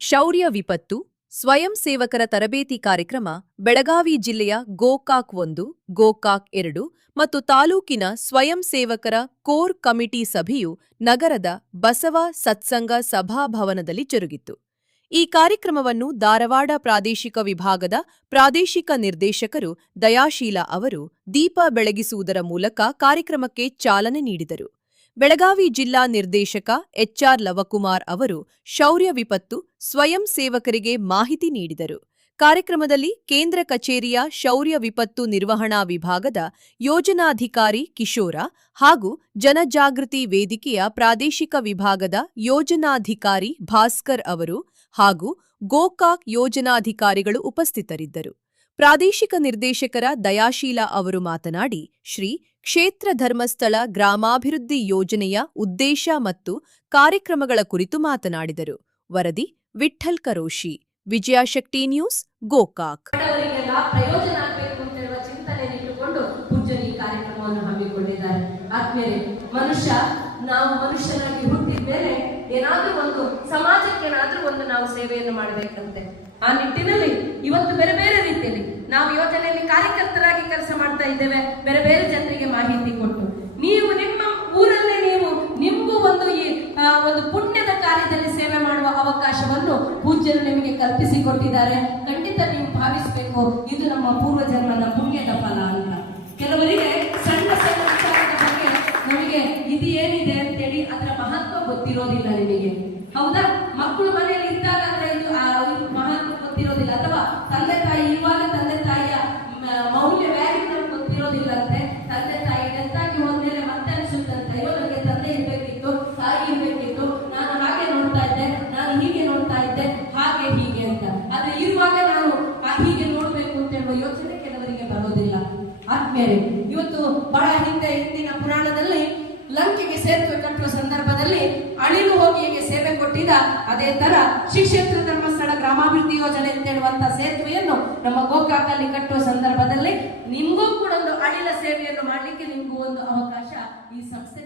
ಶೌರ್ಯ ವಿಪತ್ತು ಸ್ವಯಂ ಸೇವಕರ ತರಬೇತಿ ಕಾರ್ಯಕ್ರಮ ಬೆಳಗಾವಿ ಜಿಲ್ಲೆಯ ಗೋಕಾಕ್ 1, ಗೋಕಾಕ್ 2 ಮತ್ತು ತಾಲೂಕಿನ ಸ್ವಯಂ ಸೇವಕರ ಕೋರ್ ಕಮಿಟಿ ಸಭೆಯು ನಗರದ ಬಸವ ಸತ್ಸಂಗ ಸಭಾಭವನದಲ್ಲಿ ಜರುಗಿತು. ಈ ಕಾರ್ಯಕ್ರಮವನ್ನು ಧಾರವಾಡ ಪ್ರಾದೇಶಿಕ ವಿಭಾಗದ ಪ್ರಾದೇಶಿಕ ನಿರ್ದೇಶಕರು ದಯಾಶೀಲ ಅವರು ದೀಪ ಬೆಳಗಿಸುವುದರ ಮೂಲಕ ಕಾರ್ಯಕ್ರಮಕ್ಕೆ ಚಾಲನೆ ನೀಡಿದರು. ಬೆಳಗಾವಿ ಜಿಲ್ಲಾ ನಿರ್ದೇಶಕ ಎಚ್ಆರ್ ಲವಕುಮಾರ್ ಅವರು ಶೌರ್ಯ ವಿಪತ್ತು ಸ್ವಯಂ ಸೇವಕರಿಗೆ ಮಾಹಿತಿ ನೀಡಿದರು. ಕಾರ್ಯಕ್ರಮದಲ್ಲಿ ಕೇಂದ್ರ ಕಚೇರಿಯ ಶೌರ್ಯ ವಿಪತ್ತು ನಿರ್ವಹಣಾ ವಿಭಾಗದ ಯೋಜನಾಧಿಕಾರಿ ಕಿಶೋರ ಹಾಗೂ ಜನಜಾಗೃತಿ ವೇದಿಕೆಯ ಪ್ರಾದೇಶಿಕ ವಿಭಾಗದ ಯೋಜನಾಧಿಕಾರಿ ಭಾಸ್ಕರ್ ಅವರು ಹಾಗೂ ಗೋಕಾಕ್ ಯೋಜನಾಧಿಕಾರಿಗಳು ಉಪಸ್ಥಿತರಿದ್ದರು. ಪ್ರಾದೇಶಿಕ ನಿರ್ದೇಶಕರ ದಯಾಶೀಲ ಅವರು ಮಾತನಾಡಿ, ಶ್ರೀ ಕ್ಷೇತ್ರ ಧರ್ಮಸ್ಥಳ ಗ್ರಾಮಾಭಿವೃದ್ಧಿ ಯೋಜನೆಯ ಉದ್ದೇಶ ಮತ್ತು ಕಾರ್ಯಕ್ರಮಗಳ ಕುರಿತು ಮಾತನಾಡಿದರು. ವರದಿ ವಿಠ್ಠಲ್ ಕರೋಶಿ, ವಿಜಯಶಕ್ತಿ ನ್ಯೂಸ್, ಗೋಕಾಕ್. ಪ್ರಯೋಜನ ಆಗಬೇಕು ಅಂತ ಹೇಳುವ ಚಿಂತನೆಯನ್ನಿಟ್ಟುಕೊಂಡು ಪೂಜ್ಯರು ಈ ಕಾರ್ಯಕ್ರಮವನ್ನು ಹಮ್ಮಿಕೊಂಡಿದ್ದಾರೆ. ಆದ್ಮೇಲೆ ನಾವು ಮನುಷ್ಯನಾಗಿ ಹುಟ್ಟಿದ ಮೇಲೆ ಏನಾದ್ರೂ ಒಂದು ಸಮಾಜಕ್ಕೇನಾದ್ರೂ ಒಂದು ನಾವು ಸೇವೆಯನ್ನು ಮಾಡಬೇಕಂತೆ. ಆ ನಿಟ್ಟಿನಲ್ಲಿ ಇವತ್ತು ಬೇರೆ ಬೇರೆ ರೀತಿಯಲ್ಲಿ ನಾವು ಯೋಜನೆಯಲ್ಲಿ ಕಾರ್ಯಕರ್ತರಾಗಿ ಕೆಲಸ ಮಾಡ್ತಾ ಇದ್ದೇವೆ. ಬೇರೆ ಬೇರೆ ಜನರಿಗೆ ಮಾಹಿತಿ ಕೊಟ್ಟು ನೀವು ನಿಮ್ಮ ಊರಲ್ಲೇ ನಿಮಗೂ ಒಂದು ಪುಣ್ಯದ ಕಾರ್ಯದಲ್ಲಿ ಸೇವೆ ಮಾಡುವ ಅವಕಾಶವನ್ನು ಪೂಜ್ಯರು ನಿಮಗೆ ಕಲ್ಪಿಸಿಕೊಟ್ಟಿದ್ದಾರೆ. ಖಂಡಿತ ನೀವು ಭಾವಿಸಬೇಕು, ಇದು ನಮ್ಮ ಪೂರ್ವ ಜನ್ಮದ ಪುಣ್ಯದ ಫಲ ಅಂತ. ಕೆಲವರಿಗೆ ಸಣ್ಣ ಸಣ್ಣ ವಿಚಾರದ ಬಗ್ಗೆ ನಮಗೆ ಇದು ಏನಿದೆ ಅಂತೇಳಿ ಅದರ ಮಹತ್ವ ಗೊತ್ತಿರೋದಿಲ್ಲ. ನಿಮಗೆ ಹೌದಾ? ಮಕ್ಕಳು ಮನೆಯಲ್ಲಿ ಇದ್ದಾಗ ಇದು ಮಹತ್ವ ಗೊತ್ತಿರೋದಿಲ್ಲ, ಅಥವಾ ತಂದೆ ತಾಯಿ ಇರುವಾಗ ತಂದೆ ತಾಯಿಯ ಮೌಲ್ಯ ವ್ಯಾಲ್ಯೂ ನಮ್ಗೆ ಗೊತ್ತಿರೋದಿಲ್ಲಂತೆ. ತಂದೆ ತಾಯಿ ಡೆತ್ತಾಗಿ ಹೋದ್ಮೇಲೆ ಮತ್ತೆ ಅನಿಸುತ್ತಂತೆ, ಅಯ್ಯೋ ನನಗೆ ತಂದೆ ಇರ್ಬೇಕಿತ್ತು, ತಾಯಿ ಇರ್ಬೇಕಿತ್ತು, ನಾನು ಹಾಗೆ ನೋಡ್ತಾ ಇದ್ದೆ, ನಾನು ಹೀಗೆ ನೋಡ್ತಾ ಇದ್ದೆ, ಹಾಗೆ ಹೀಗೆ ಅಂತ. ಆದ್ರೆ ಇರುವಾಗ ನಾನು ಹೀಗೆ ನೋಡ್ಬೇಕು ಅಂತ ಹೇಳುವ ಯೋಚನೆ ಕೆಲವರಿಗೆ ಬರೋದಿಲ್ಲ. ಆದ್ಮೇಲೆ ಇವತ್ತು ಬಹಳ ಹಿಂದಿನ ಪುರಾಣದಲ್ಲಿ ಲಂಕೆಗೆ ಸೇತುವೆ ಕಟ್ಟುವ ಸಂದರ್ಭದಲ್ಲಿ ಅಳಿಲು ಹೋಗಿ ಹೇಗೆ ಸೇವೆ ಕೊಟ್ಟಿದ, ಅದೇ ತರ ಶ್ರೀ ಕ್ಷೇತ್ರ ಧರ್ಮಸ್ಥಳ ಗ್ರಾಮಾಭಿವೃದ್ಧಿ ಯೋಜನೆ ಅಂತ ಹೇಳುವಂತಹ ಸೇತುವೆಯನ್ನು ನಮ್ಮ ಗೋಕಾಕಲ್ಲಿ ಕಟ್ಟುವ ಸಂದರ್ಭದಲ್ಲಿ ನಿಮಗೂ ಕೂಡ ಒಂದು ಅಳಿಲ ಸೇವೆಯನ್ನು ಮಾಡಲಿಕ್ಕೆ ನಿಮಗೂ ಒಂದು ಅವಕಾಶ ಈ ಸಂಸ್ಥೆ